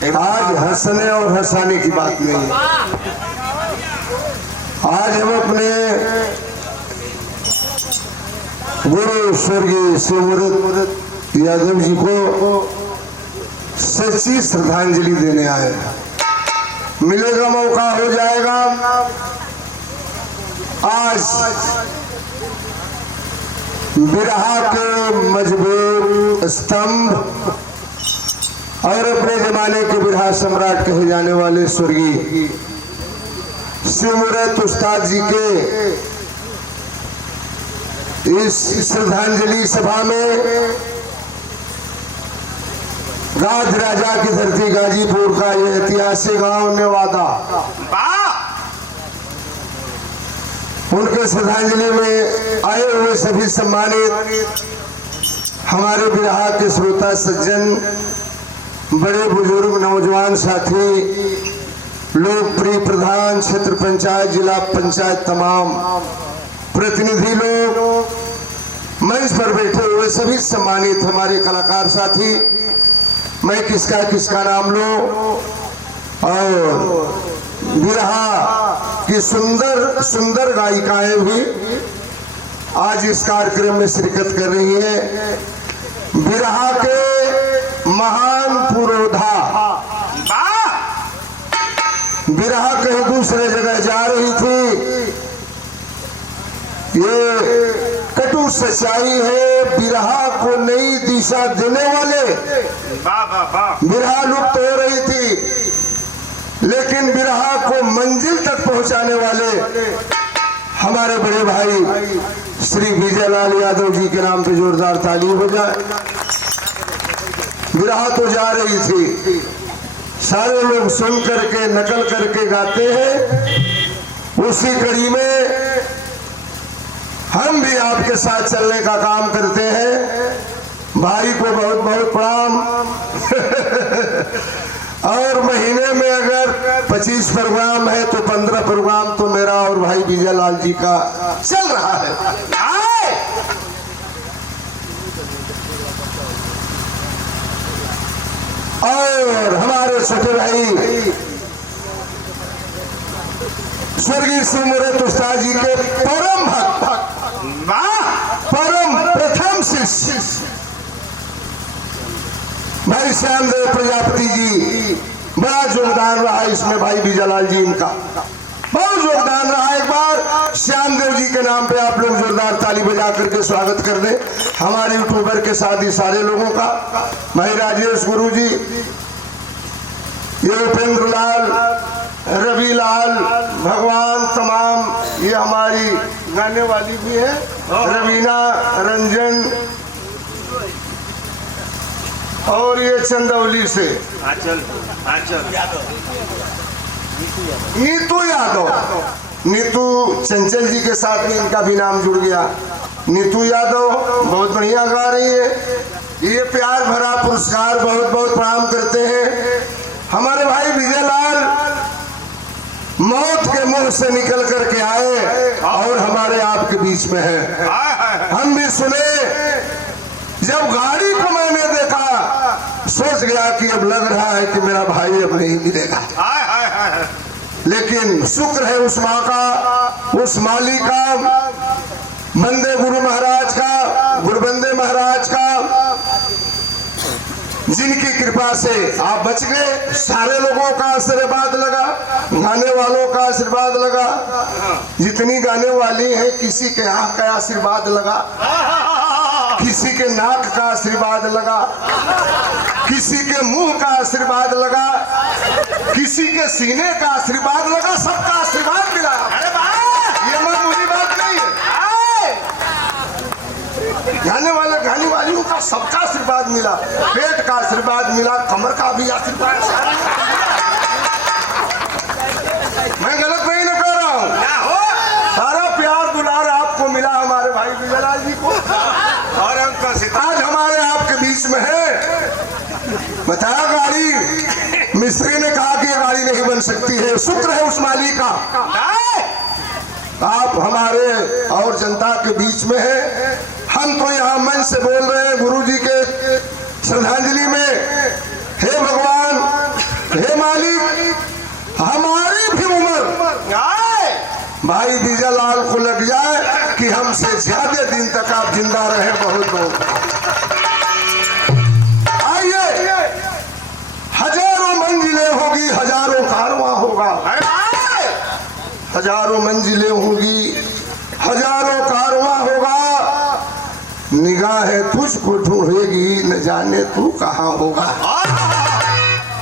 आज हंसने और हंसाने की बात नहीं है। आज हम अपने गुरु स्वर्गीय शिवमूर्त यादव जी को सच्ची श्रद्धांजलि देने आए। मिलेगा मौका, हो जाएगा। आज बिरहा के मजबूत स्तंभ और अपने जमाने के बिरहा सम्राट कहे जाने वाले स्वर्गीय शिवमूर्त उस्ताद जी के इस श्रद्धांजलि सभा में गाज राजा की धरती गाजीपुर का यह ऐतिहासिक गांव नेवादा, उनके श्रद्धांजलि में आए हुए सभी सम्मानित हमारे बिरहा के श्रोता सज्जन, बड़े बुजुर्ग, नौजवान साथी, लोकप्रिय प्रधान, क्षेत्र पंचायत, जिला पंचायत, तमाम प्रतिनिधि लोग, मंच पर बैठे हुए सभी सम्मानित हमारे कलाकार साथी, मैं किसका नाम लूं, और बिरहा की सुंदर सुंदर गायिकाएं भी आज इस कार्यक्रम में शिरकत कर रही हैं। बिरहा के महान पुरोधा, बिरहा कहीं दूसरे जगह जा रही थी, ये कटु सच्चाई है। बिरहा को नई दिशा देने वाले, बिरहा लुप्त हो रही थी, लेकिन बिरहा को मंजिल तक पहुंचाने वाले हमारे बड़े भाई श्री विजयलाल यादव जी के नाम पे जोरदार ताली हो जाए। बिरहा तो जा रही थी, सारे लोग सुन करके नकल करके गाते हैं। उसी कड़ी में हम भी आपके साथ चलने का काम करते हैं। भाई को बहुत बहुत प्रणाम। और महीने में अगर 25 प्रोग्राम है तो 15 प्रोग्राम तो मेरा और भाई विजयलाल जी का चल रहा है। और हमारे छोटे भाई स्वर्गीय शिवमूर्त उस्ताद जी के परम भक्त, परम प्रथम शिष्य भाई श्यामदेव प्रजापति जी, बड़ा योगदान रहा इसमें। भाई विजयलाल जी, इनका बहुत योगदान रहा। एक बार श्यामदेव जी के नाम पे आप लोग जोरदार ताली बजा करके स्वागत कर दें हमारे यूट्यूबर के साथ ही सारे लोगों का। भाई राजेश गुरु जी, ये उपेंद्र लाल, रवि लाल, भगवान, तमाम ये हमारी गाने वाली भी है, रवीना, रंजन, और ये चंदौली से नीतू यादव, नीतू चंचल जी के साथ में इनका भी नाम जुड़ गया। नीतू यादव बहुत बढ़िया गा रही है। ये प्यार भरा पुरस्कार बहुत बहुत प्रणाम करते हैं। हमारे भाई विजयलाल मौत के मुंह से निकल करके आए और हमारे आपके बीच में है। हम भी सुने, जब गाड़ी को मैंने देखा सोच गया कि अब लग रहा है कि मेरा भाई अब नहीं मिलेगा, लेकिन शुक्र है उस माँ का, उस माली का, बंदे गुरु महाराज का, गुरुबंदे महाराज का, जिनकी कृपा से आप बच गए। सारे लोगों का आशीर्वाद लगा, गाने वालों का आशीर्वाद लगा, जितनी गाने वाली है किसी के आँख का आशीर्वाद लगा, किसी के नाक का आशीर्वाद लगा, किसी के मुंह का आशीर्वाद लगा, किसी के सीने का आशीर्वाद लगा, सबका आशीर्वाद मिला। ये मामूली बात नहीं है। गाने वालियों का सबका आशीर्वाद मिला, पेट का आशीर्वाद मिला, कमर का भी आशीर्वाद। मैं गलत नहीं न कह रहा हूँ, सारा प्यार दुलार आपको मिला हमारे भाई विजयलाल जी को, और आज हमारे आपके बीच में है। बताया गाड़ी, मिस्त्री ने कहा कि ये गाड़ी नहीं बन सकती है, शुक्र है उस माली का, आप हमारे और जनता के बीच में है। हम तो यहाँ मंच से बोल रहे हैं गुरु जी के श्रद्धांजलि में, हे भगवान हे मालिक, हमारी भी उम्र भाई बीजालाल को लग जाए कि हमसे ज्यादा दिन तक आप जिंदा रहे। बहुत लोग आइए, हजारों मंजिलें होगी, हजारों कारवां होगा, हजारों मंजिलें होगी, हजारों कारवां होगा, निगाहें तुझको ढूंढेगी, न जाने तू कहाँ होगा।